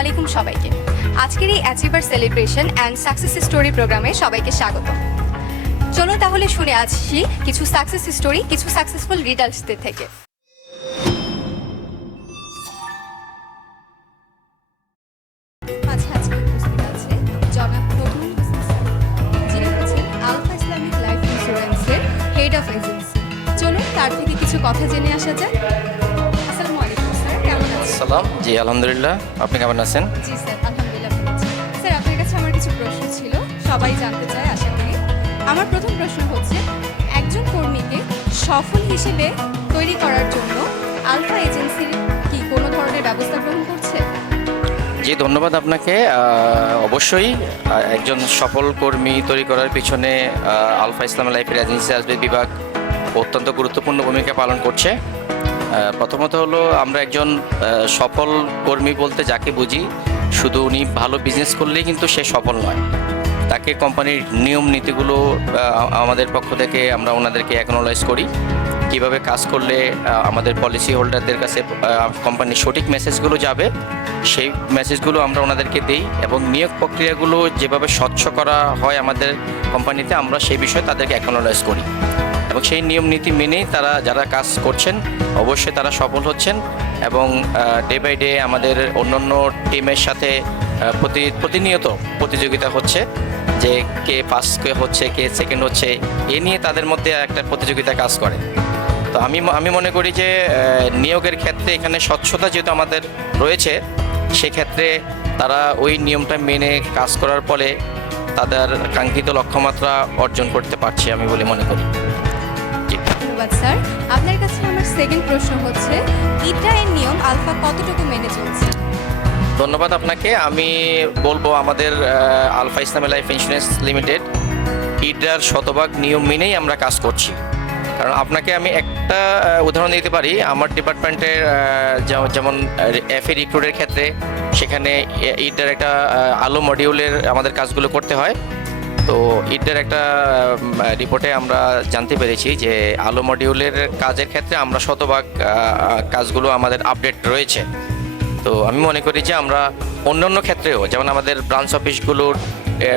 আলাইকুম সবাইকে। আজকের এই achiever celebration and success story প্রোগ্রামে সবাইকে স্বাগত। চলুন তাহলে শুনে আসছি কিছু সাকসেস স্টোরি কিছু সাকসেসফুল রিডার্সদের থেকে। কথা জেনে আসা যাক। সালাম জি আলহামদুলিল্লাহ। আপনি কেমন আছেন? জি স্যার আলহামদুলিল্লাহ স্যার আপনার কাছে আমার কিছু প্রশ্ন ছিল সবাই জানতে চায় আশা করি। আমার প্রথম প্রশ্ন হচ্ছে একজন কর্মীকে সফল হিসেবে তৈরি করার জন্য আলফা এজেন্সির কি কোনো ধরনের ব্যবস্থা গ্রহণ করছে? জি ধন্যবাদ আপনাকে। অবশ্যই একজন সফল কর্মী তৈরি করার পিছনে আলফা ইসলাম লাইফের এজেন্সি সার্ভিস বিভাগ অত্যন্ত গুরুত্বপূর্ণ ভূমিকা পালন করছে। প্রথমত হলো আমরা একজন সফল কর্মী বলতে যাকে বুঝি, শুধু উনি ভালো বিজনেস করলেই কিন্তু সে সফল নয়। তাকে কোম্পানির নিয়ম নীতিগুলো আমাদের পক্ষ থেকে আমরা ওনাদেরকে অ্যাকনোলাইজ করি। কীভাবে কাজ করলে আমাদের পলিসি হোল্ডারদের কাছে কোম্পানির সঠিক মেসেজগুলো যাবে, সেই মেসেজগুলো আমরা ওনাদেরকে দিই এবং নিয়োগ প্রক্রিয়াগুলো যেভাবে স্বচ্ছ করা হয় আমাদের কোম্পানিতে আমরা সেই বিষয়ে তাদেরকে অ্যাকনোলাইজ করি। এবং সেই নিয়ম নীতি মেনেই তারা যারা কাজ করছেন, অবশ্যই তারা সফল হচ্ছেন এবং ডে বাই ডে আমাদের অন্যান্য টিমের সাথে প্রতি, প্রতিনিয়ত প্রতিযোগিতা হচ্ছে যে কে ফার্স্ট কে হচ্ছে, কে সেকেন্ড হচ্ছে, এ নিয়ে তাদের মধ্যে একটা প্রতিযোগিতা কাজ করে। তো আমি আমি মনে করি যে নিয়োগের ক্ষেত্রে এখানে স্বচ্ছতা যেহেতু আমাদের রয়েছে, সেক্ষেত্রে তারা ওই নিয়মটা মেনে কাজ করার ফলে তাদের কাঙ্ক্ষিত লক্ষ্যমাত্রা অর্জন করতে পারছে আমি বলে মনে করি। ধন্যবাদ, স্যার। আপনার কাছে আমার সেকেন্ড প্রশ্ন হচ্ছে ইটা এর নিয়ম আলফা কতটুকু মেনে চলছে? ধন্যবাদ আপনাকে। আমি বলব আমাদের আলফা ইসলামী লাইফ ইন্স্যুরেন্স লিমিটেড ইডার শতভাগ নিয়ম মেনেই আমরা কাজ করছি। কারণ আপনাকে আমি একটা উদাহরণ দিতে পারি। আমার ডিপার্টমেন্টের যেমন- যেমন এফএ রিক্রুটের ক্ষেত্রে, সেখানে ইডার একটা আলো মডিউলের আমাদের কাজগুলো করতে হয়। তো ইডের একটা রিপোর্টে আমরা জানতে পেরেছি যে আলো মডিউলের কাজের ক্ষেত্রে আমরা শতভাগ কাজগুলো আমাদের আপডেট রয়েছে। তো আমি মনে করি যে আমরা অন্যান্য ক্ষেত্রেও, যেমন আমাদের ব্রাঞ্চ অফিসগুলোর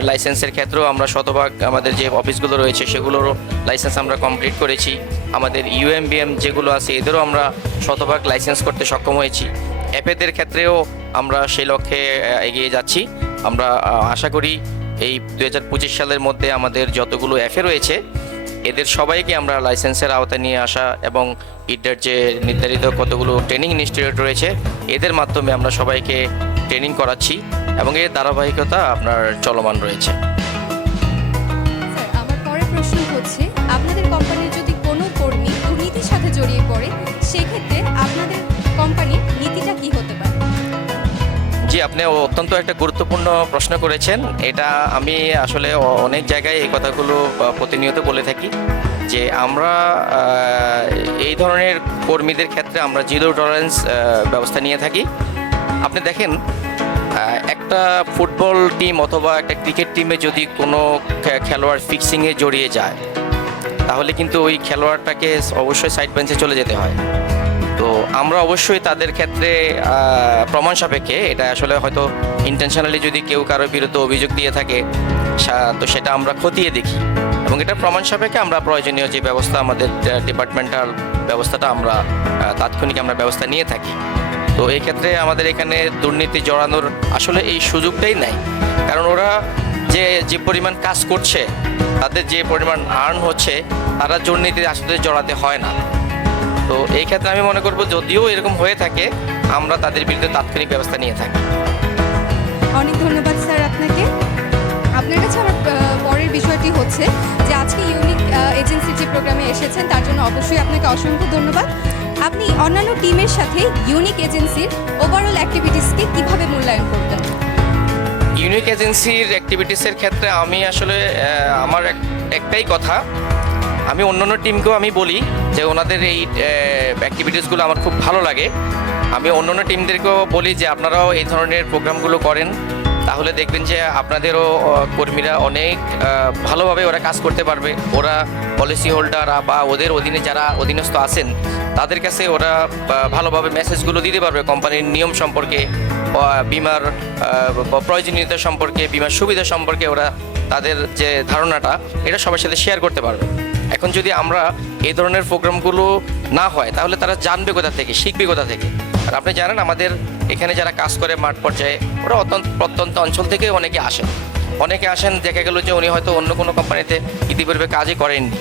লাইসেন্সের ক্ষেত্রেও আমরা শতভাগ আমাদের যে অফিসগুলো রয়েছে, সেগুলোরও লাইসেন্স আমরা কমপ্লিট করেছি। আমাদের ইউএমবিএম যেগুলো আছে, এদেরও আমরা শতভাগ লাইসেন্স করতে সক্ষম হয়েছি। অ্যাপেদের ক্ষেত্রেও আমরা সেই লক্ষ্যে এগিয়ে যাচ্ছি। আমরা আশা করি এই দু হাজার পঁচিশ সালের মধ্যে আমাদের যতগুলো অ্যাফে রয়েছে, এদের সবাইকে আমরা লাইসেন্সের আওতায় নিয়ে আসা এবং ইডার যে নির্ধারিত কতগুলো ট্রেনিং ইনস্টিটিউট রয়েছে, এদের মাধ্যমে আমরা সবাইকে ট্রেনিং করাচ্ছি এবং এর ধারাবাহিকতা আপনার চলমান রয়েছে। আপনাদের কোম্পানির যদি আপনি অত্যন্ত একটা গুরুত্বপূর্ণ প্রশ্ন করেছেন। এটা আমি আসলে অনেক জায়গায় এই কথাগুলো প্রতিনিয়ত বলে থাকি যে আমরা এই ধরনের কর্মীদের ক্ষেত্রে আমরা জিরো টলারেন্স ব্যবস্থা নিয়ে থাকি। আপনি দেখেন একটা ফুটবল টিম অথবা একটা ক্রিকেট টিমে যদি কোনো খেলোয়াড় ফিক্সিংয়ে জড়িয়ে যায়, তাহলে কিন্তু ওই খেলোয়াড়টাকে অবশ্যই সাইড বেঞ্চে চলে যেতে হয়। তো আমরা অবশ্যই তাদের ক্ষেত্রে প্রমাণ সাপেক্ষে, এটা আসলে হয়তো ইন্টেনশনালি যদি কেউ কারোর বিরুদ্ধে অভিযোগ দিয়ে থাকে তো সেটা আমরা খতিয়ে দেখি। এবং এটা প্রমাণ সাপেক্ষে আমরা প্রয়োজনীয় যে ব্যবস্থা আমাদের ডিপার্টমেন্টাল ব্যবস্থাটা আমরা তাৎক্ষণিক আমরা ব্যবস্থা নিয়ে থাকি। তো এই ক্ষেত্রে আমাদের এখানে দুর্নীতি জড়ানোর আসলে এই সুযোগটাই নাই। কারণ ওরা যে যে পরিমাণ কাজ করছে, তাদের যে পরিমাণ আর্ন হচ্ছে, তারা দুর্নীতির আসলে জড়াতে হয় না। তো এই ক্ষেত্রে আমি মনে করব যদিও এরকম হয়ে থাকে আমরা তাদের বিরুদ্ধে তাৎক্ষণিক ব্যবস্থা নিয়ে থাকি। অনেক ধন্যবাদ স্যার আপনাকে। আপনার কাছে আমার পরের বিষয়টি হচ্ছে যে আজকে ইউনিক এজেন্সির যে প্রোগ্রামে এসেছেন তার জন্য অবশ্যই আপনাকে অসংখ্য ধন্যবাদ। আপনি অন্যান্য টিমের সাথে ইউনিক এজেন্সির ওভারঅল অ্যাক্টিভিটিসকে কীভাবে মূল্যায়ন করবেন? ইউনিক এজেন্সির অ্যাক্টিভিটিসের ক্ষেত্রে আমি আসলে আমার এক- একটাই কথা আমি অন্য অন্য টিমকেও আমি বলি যে ওনাদের এই অ্যাক্টিভিটিসগুলো আমার খুব ভালো লাগে। আমি অন্য অন্য টিমদেরকেও বলি যে আপনারাও এই ধরনের প্রোগ্রামগুলো করেন। তাহলে দেখবেন যে আপনাদেরও কর্মীরা অনেক ভালোভাবে ওরা কাজ করতে পারবে। ওরা পলিসি হোল্ডার বা ওদের অধীনে যারা অধীনস্থ আছেন, তাদের কাছে ওরা ভালোভাবে মেসেজগুলো দিতে পারবে কোম্পানির নিয়ম সম্পর্কে বিমার প্রয়োজনীয়তা সম্পর্কে, বিমার সুবিধা সম্পর্কে ওরা তাদের যে ধারণাটা, এটা সবার সাথে শেয়ার করতে পারবে। এখন যদি আমরা এই ধরনের প্রোগ্রামগুলো না হয়, তাহলে তারা জানবে কোথা থেকে, শিখবে কোথা থেকে? আর আপনি জানেন, আমাদের এখানে যারা কাজ করে মাঠ পর্যায়ে, ওরা অত্যন্ত, প্রত্যন্ত অঞ্চল থেকে অনেকে আসেন। অনেকে আসেন, দেখা গেল যে উনি হয়তো অন্য কোনো কোম্পানিতে ইতিপূর্বে কাজই করেননি।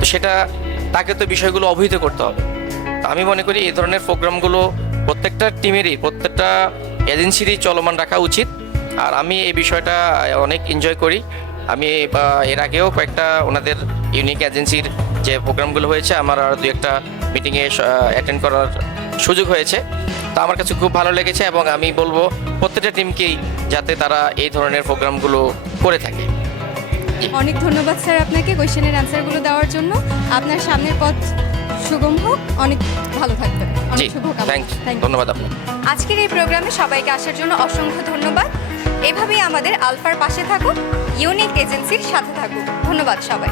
তো সেটা, তাকে তো বিষয়গুলো অবহিত করতে হবে। আমি মনে করি, এই ধরনের প্রোগ্রামগুলো প্রত্যেকটা টিমেরই প্রত্যেকটা এজেন্সিরই চলমান রাখা উচিত। আর আমি এই বিষয়টা অনেক এনজয় করি। আমি এর আগেও কয়েকটা ওনাদের ইউনিক এজেন্সির যে প্রোগ্রামগুলো হয়েছে আমার আর দু একটা মিটিংয়ে অ্যাটেন্ড করার সুযোগ হয়েছে। তো আমার কাছে খুব ভালো লেগেছে এবং আমি বলব প্রত্যেকটা টিমকেই যাতে তারা এই ধরনের প্রোগ্রামগুলো করে থাকে। অনেক ধন্যবাদ স্যার আপনাকে কোয়েশ্চেনের অ্যান্সারগুলো দেওয়ার জন্য। আপনার সামনের পথ সুগম হোক অনেক ভালো থাকবেন অনেক শুভকামনা। ধন্যবাদ আপনাকে। আজকের এই প্রোগ্রামে সবাইকে আসার জন্য অসংখ্য ধন্যবাদ। এভাবেই আমাদের আলফার পাশে থাকুক ইউনিক এজেন্সির সাথে থাকুক। ধন্যবাদ সবাই